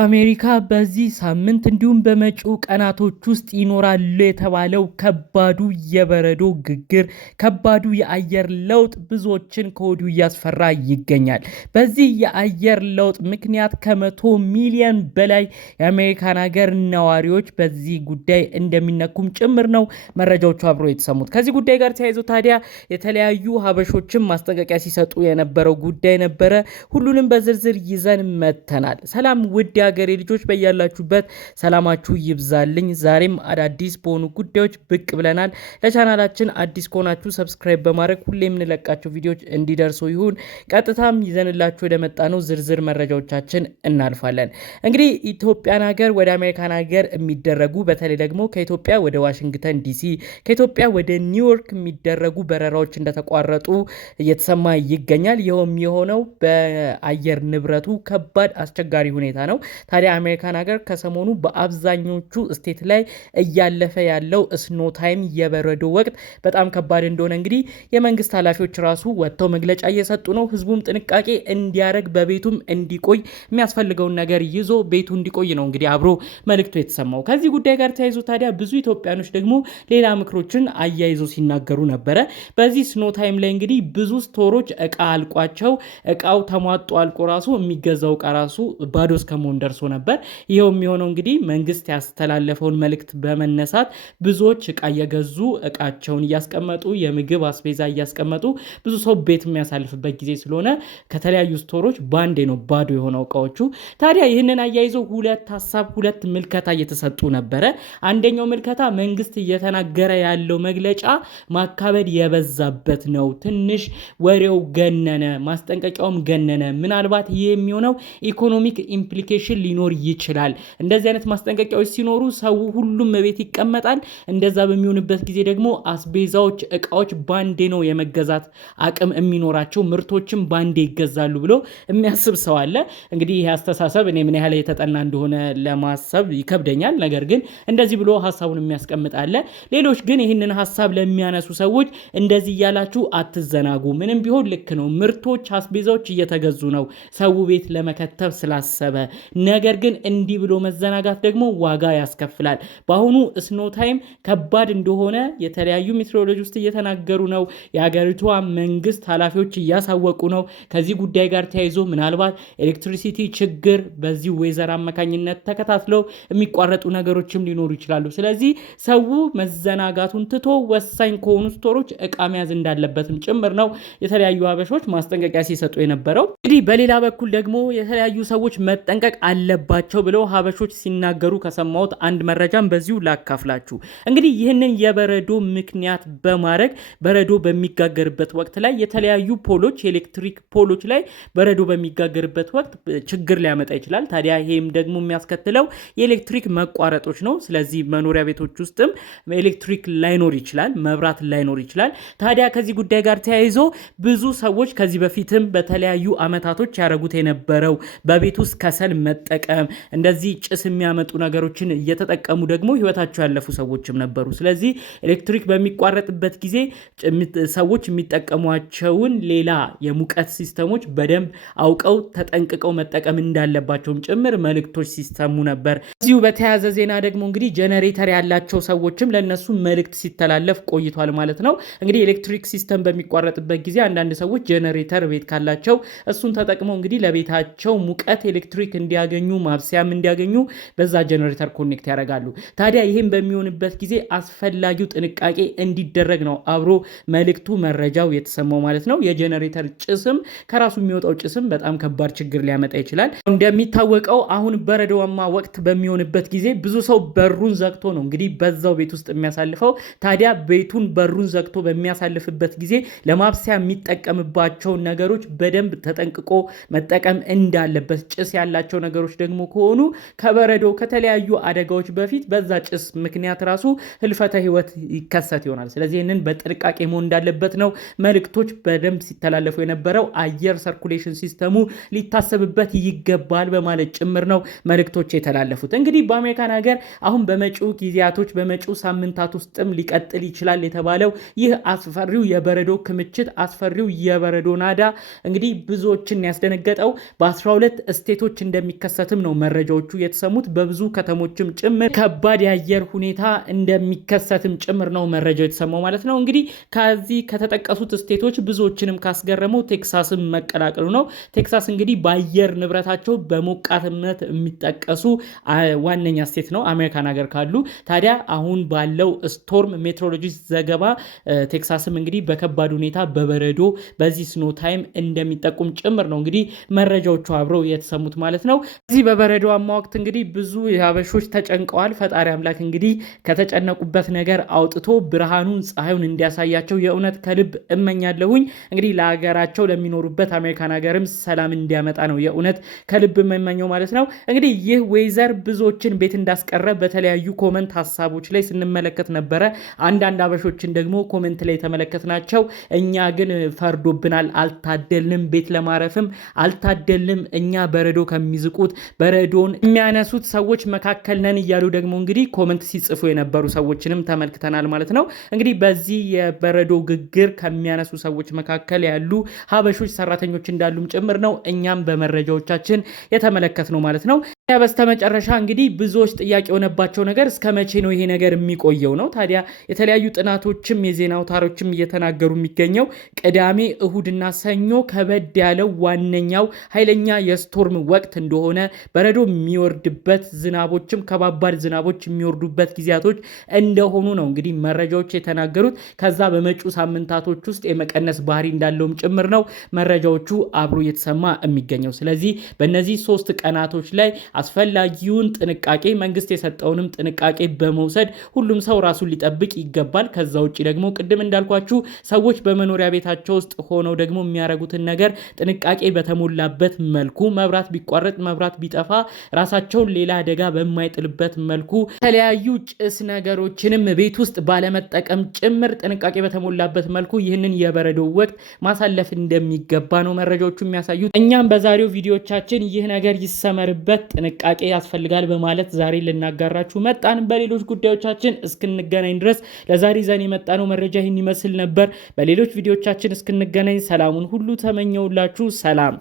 በአሜሪካ በዚህ ሳምንት እንዲሁም በመጪው ቀናቶች ውስጥ ይኖራል የተባለው ከባዱ የበረዶ ግግር፣ ከባዱ የአየር ለውጥ ብዙዎችን ከወዲሁ እያስፈራ ይገኛል። በዚህ የአየር ለውጥ ምክንያት ከ100 ሚሊዮን በላይ የአሜሪካን ሀገር ነዋሪዎች በዚህ ጉዳይ እንደሚነኩም ጭምር ነው መረጃዎቹ አብሮ የተሰሙት። ከዚህ ጉዳይ ጋር ተያይዞ ታዲያ የተለያዩ ሀበሾችም ማስጠንቀቂያ ሲሰጡ የነበረው ጉዳይ ነበረ። ሁሉንም በዝርዝር ይዘን መተናል። ሰላም ውድ የሀገሬ ልጆች፣ በያላችሁበት ሰላማችሁ ይብዛልኝ። ዛሬም አዳዲስ በሆኑ ጉዳዮች ብቅ ብለናል። ለቻናላችን አዲስ ከሆናችሁ ሰብስክራይብ በማድረግ ሁሌ የምንለቃቸው ቪዲዮዎች እንዲደርሱ ይሁን። ቀጥታም ይዘንላችሁ ወደ መጣነው ዝርዝር መረጃዎቻችን እናልፋለን። እንግዲህ ኢትዮጵያን ሀገር ወደ አሜሪካን ሀገር የሚደረጉ በተለይ ደግሞ ከኢትዮጵያ ወደ ዋሽንግተን ዲሲ፣ ከኢትዮጵያ ወደ ኒውዮርክ የሚደረጉ በረራዎች እንደተቋረጡ እየተሰማ ይገኛል። ይኸውም የሆነው በአየር ንብረቱ ከባድ አስቸጋሪ ሁኔታ ነው። ታዲያ አሜሪካን ሀገር ከሰሞኑ በአብዛኞቹ ስቴት ላይ እያለፈ ያለው ስኖ ታይም የበረዶ ወቅት በጣም ከባድ እንደሆነ እንግዲህ የመንግስት ኃላፊዎች ራሱ ወጥተው መግለጫ እየሰጡ ነው። ህዝቡም ጥንቃቄ እንዲያደርግ በቤቱም እንዲቆይ የሚያስፈልገውን ነገር ይዞ ቤቱ እንዲቆይ ነው እንግዲህ አብሮ መልእክቱ የተሰማው። ከዚህ ጉዳይ ጋር ተያይዞ ታዲያ ብዙ ኢትዮጵያኖች ደግሞ ሌላ ምክሮችን አያይዞ ሲናገሩ ነበረ። በዚህ ስኖ ታይም ላይ እንግዲህ ብዙ ስቶሮች እቃ አልቋቸው እቃው ተሟጦ አልቆ ራሱ የሚገዛው እቃ ራሱ ባዶ እስከመሆን ደርሶ ነበር። ይኸው የሚሆነው እንግዲህ መንግስት ያስተላለፈውን መልእክት በመነሳት ብዙዎች እቃ እየገዙ እቃቸውን እያስቀመጡ የምግብ አስቤዛ እያስቀመጡ ብዙ ሰው ቤት የሚያሳልፍበት ጊዜ ስለሆነ ከተለያዩ ስቶሮች ባንዴ ነው ባዶ የሆነው እቃዎቹ። ታዲያ ይህንን አያይዘው ሁለት ምልከታ እየተሰጡ ነበረ። አንደኛው ምልከታ መንግስት እየተናገረ ያለው መግለጫ ማካበድ የበዛበት ነው፣ ትንሽ ወሬው ገነነ፣ ማስጠንቀቂያውም ገነነ። ምናልባት ይህ የሚሆነው ኢኮኖሚክ ኢምፕሊኬሽን ሊኖር ይችላል። እንደዚህ አይነት ማስጠንቀቂያዎች ሲኖሩ ሰው ሁሉም ቤት ይቀመጣል። እንደዛ በሚሆንበት ጊዜ ደግሞ አስቤዛዎች፣ እቃዎች ባንዴ ነው የመገዛት አቅም የሚኖራቸው፣ ምርቶችም ባንዴ ይገዛሉ ብሎ የሚያስብ ሰው አለ። እንግዲህ ይህ አስተሳሰብ እኔ ምን ያህል የተጠና እንደሆነ ለማሰብ ይከብደኛል። ነገር ግን እንደዚህ ብሎ ሀሳቡን የሚያስቀምጥ አለ። ሌሎች ግን ይህንን ሀሳብ ለሚያነሱ ሰዎች እንደዚህ እያላችሁ አትዘናጉ፣ ምንም ቢሆን ልክ ነው፣ ምርቶች፣ አስቤዛዎች እየተገዙ ነው ሰው ቤት ለመከተብ ስላሰበ። ነገር ግን እንዲህ ብሎ መዘናጋት ደግሞ ዋጋ ያስከፍላል። በአሁኑ ስኖ ታይም ከባድ እንደሆነ የተለያዩ ሜትሮሎጂ ውስጥ እየተናገሩ ነው። የሀገሪቷ መንግስት ኃላፊዎች እያሳወቁ ነው። ከዚህ ጉዳይ ጋር ተያይዞ ምናልባት ኤሌክትሪሲቲ ችግር በዚህ ዌዘር አማካኝነት ተከታትለው የሚቋረጡ ነገሮችም ሊኖሩ ይችላሉ። ስለዚህ ሰው መዘናጋቱን ትቶ ወሳኝ ከሆኑ ስቶሮች እቃ መያዝ እንዳለበትም ጭምር ነው የተለያዩ ሀበሾች ማስጠንቀቂያ ሲሰጡ የነበረው። እንግዲህ በሌላ በኩል ደግሞ የተለያዩ ሰዎች መጠንቀቅ አለባቸው ብለው ሀበሾች ሲናገሩ ከሰማሁት አንድ መረጃም በዚሁ ላካፍላችሁ። እንግዲህ ይህንን የበረዶ ምክንያት በማድረግ በረዶ በሚጋገርበት ወቅት ላይ የተለያዩ ፖሎች፣ የኤሌክትሪክ ፖሎች ላይ በረዶ በሚጋገርበት ወቅት ችግር ሊያመጣ ይችላል። ታዲያ ይህም ደግሞ የሚያስከትለው የኤሌክትሪክ መቋረጦች ነው። ስለዚህ መኖሪያ ቤቶች ውስጥም ኤሌክትሪክ ላይኖር ይችላል፣ መብራት ላይኖር ይችላል። ታዲያ ከዚህ ጉዳይ ጋር ተያይዞ ብዙ ሰዎች ከዚህ በፊትም በተለያዩ አመታቶች ያደረጉት የነበረው በቤት ውስጥ ከሰል መጠቀም፣ እንደዚህ ጭስ የሚያመጡ ነገሮችን እየተጠቀሙ ደግሞ ህይወታቸው ያለፉ ሰዎችም ነበሩ። ስለዚህ ኤሌክትሪክ በሚቋረጥበት ጊዜ ሰዎች የሚጠቀሟቸውን ሌላ የሙቀት ሲስተሞች በደንብ አውቀው ተጠንቅቀው መጠቀም እንዳለባቸውም ጭምር መልእክቶች ሲሰሙ ነበር። እዚሁ በተያያዘ ዜና ደግሞ እንግዲህ ጀነሬተር ያላቸው ሰዎችም ለነሱ መልእክት ሲተላለፍ ቆይቷል ማለት ነው። እንግዲህ ኤሌክትሪክ ሲስተም በሚቋረጥበት ጊዜ አንዳንድ ሰዎች ጀነሬተር ቤት ካላቸው እሱን ተጠቅመው እንግዲህ ለቤታቸው ሙቀት ኤሌክትሪክ እንዲያገኙ፣ ማብሰያም እንዲያገኙ በዛ ጀነሬተር ኮኔክት ያደርጋሉ። ታዲያ ይህም በሚሆንበት ጊዜ አስፈላጊው ጥንቃቄ እንዲደረግ ነው አብሮ መልእክቱ መረጃው የተሰማው ማለት ነው። የጀነሬተር ጭስም ከራሱ የሚወጣው ጭስም በጣም ከባድ ችግር ሊያመጣ ይችላል። እንደሚታወቀው አሁን በረዶማ ወቅት በሚሆንበት ጊዜ ብዙ ሰው በሩን ዘግቶ ነው እንግዲህ በዛው ቤት ውስጥ የሚያሳልፈው። ታዲያ ቤቱን በሩን ዘግቶ በሚያሳልፍበት ጊዜ ለማብሰያ የሚጠቀምባቸውን ነገሮች በደንብ ተጠንቅቆ መጠቀም እንዳለበት፣ ጭስ ያላቸው ነገሮች ደግሞ ከሆኑ ከበረዶ ከተለያዩ አደጋዎች በፊት በዛ ጭስ ምክንያት ራሱ ህልፈተ ህይወት ይከሰት ይሆናል። ስለዚህ ይህንን በጥንቃቄ መሆን እንዳለበት ነው መልእክቶች በደንብ ሲተላለፉ የነበረው። አየር ሰርኩሌሽን ሲስተሙ ሊታሰብበት ይገባል በማለት ጭምር ነው መልእክቶች የተላለፉት። እንግዲህ በአሜሪካን ሀገር አሁን በመጪው ጊዜያቶች በመጪው ሳምንታት ውስጥም ሊቀጥል ይችላል የተባለው ይህ አስፈሪው የበረዶ ክምችት፣ አስፈሪው የበረዶ ናዳ እንግዲህ ብዙዎችን ያስደነገጠው በ12 ስቴቶች እንደሚከሰት እንደሚከሰትም ነው መረጃዎቹ የተሰሙት። በብዙ ከተሞችም ጭምር ከባድ የአየር ሁኔታ እንደሚከሰትም ጭምር ነው መረጃው የተሰማው ማለት ነው። እንግዲህ ከዚህ ከተጠቀሱት ስቴቶች ብዙዎችንም ካስገረመው ቴክሳስም መቀላቀሉ ነው። ቴክሳስ እንግዲህ በአየር ንብረታቸው በሞቃትነት የሚጠቀሱ ዋነኛ ስቴት ነው አሜሪካን ሀገር ካሉ። ታዲያ አሁን ባለው ስቶርም ሜትሮሎጂስት ዘገባ ቴክሳስም እንግዲህ በከባድ ሁኔታ በበረዶ በዚህ ስኖ ታይም እንደሚጠቁም ጭምር ነው እንግዲህ መረጃዎቹ አብረው የተሰሙት ማለት ነው። እዚህ በበረዶማ ወቅት እንግዲህ ብዙ የሀበሾች ተጨንቀዋል። ፈጣሪ አምላክ እንግዲህ ከተጨነቁበት ነገር አውጥቶ ብርሃኑን ፀሐዩን እንዲያሳያቸው የእውነት ከልብ እመኛለሁኝ። እንግዲህ ለሀገራቸው ለሚኖሩበት አሜሪካን ሀገርም ሰላም እንዲያመጣ ነው የእውነት ከልብ እመኛው ማለት ነው። እንግዲህ ይህ ዌዘር ብዙዎችን ቤት እንዳስቀረ በተለያዩ ኮመንት ሀሳቦች ላይ ስንመለከት ነበረ። አንዳንድ ሀበሾችን ደግሞ ኮመንት ላይ የተመለከትናቸው እኛ ግን ፈርዶብናል፣ አልታደልንም፣ ቤት ለማረፍም አልታደልንም፣ እኛ በረዶ ከሚዝቁት በረዶን የሚያነሱት ሰዎች መካከል ነን እያሉ ደግሞ እንግዲህ ኮመንት ሲጽፉ የነበሩ ሰዎችንም ተመልክተናል ማለት ነው። እንግዲህ በዚህ የበረዶ ግግር ከሚያነሱ ሰዎች መካከል ያሉ ሀበሾች ሰራተኞች እንዳሉም ጭምር ነው እኛም በመረጃዎቻችን የተመለከት ነው ማለት ነው። በስተመጨረሻ እንግዲህ ብዙዎች ጥያቄ የሆነባቸው ነገር እስከ መቼ ነው ይሄ ነገር የሚቆየው ነው። ታዲያ የተለያዩ ጥናቶችም የዜና አውታሮችም እየተናገሩ የሚገኘው ቅዳሜ፣ እሁድና ሰኞ ከበድ ያለው ዋነኛው ኃይለኛ የስቶርም ወቅት እንደሆነ፣ በረዶ የሚወርድበት ዝናቦችም ከባባድ ዝናቦች የሚወርዱበት ጊዜያቶች እንደሆኑ ነው እንግዲህ መረጃዎች የተናገሩት። ከዛ በመጪው ሳምንታቶች ውስጥ የመቀነስ ባህሪ እንዳለውም ጭምር ነው መረጃዎቹ አብሮ እየተሰማ የሚገኘው። ስለዚህ በእነዚህ 3 ቀናቶች ላይ አስፈላጊውን ጥንቃቄ መንግስት የሰጠውንም ጥንቃቄ በመውሰድ ሁሉም ሰው ራሱን ሊጠብቅ ይገባል። ከዛ ውጭ ደግሞ ቅድም እንዳልኳችሁ ሰዎች በመኖሪያ ቤታቸው ውስጥ ሆነው ደግሞ የሚያደርጉትን ነገር ጥንቃቄ በተሞላበት መልኩ መብራት ቢቋረጥ መብራት ቢጠፋ ራሳቸውን ሌላ አደጋ በማይጥልበት መልኩ የተለያዩ ጭስ ነገሮችንም ቤት ውስጥ ባለመጠቀም ጭምር ጥንቃቄ በተሞላበት መልኩ ይህንን የበረዶ ወቅት ማሳለፍ እንደሚገባ ነው መረጃዎቹ የሚያሳዩት። እኛም በዛሬው ቪዲዮቻችን ይህ ነገር ይሰመርበት ጥንቃቄ ያስፈልጋል በማለት ዛሬ ልናጋራችሁ መጣን። በሌሎች ጉዳዮቻችን እስክንገናኝ ድረስ ለዛሬ ይዘን የመጣነው መረጃ ይህን ይመስል ነበር። በሌሎች ቪዲዮቻችን እስክንገናኝ ሰላሙን ሁሉ ተመኘውላችሁ። ሰላም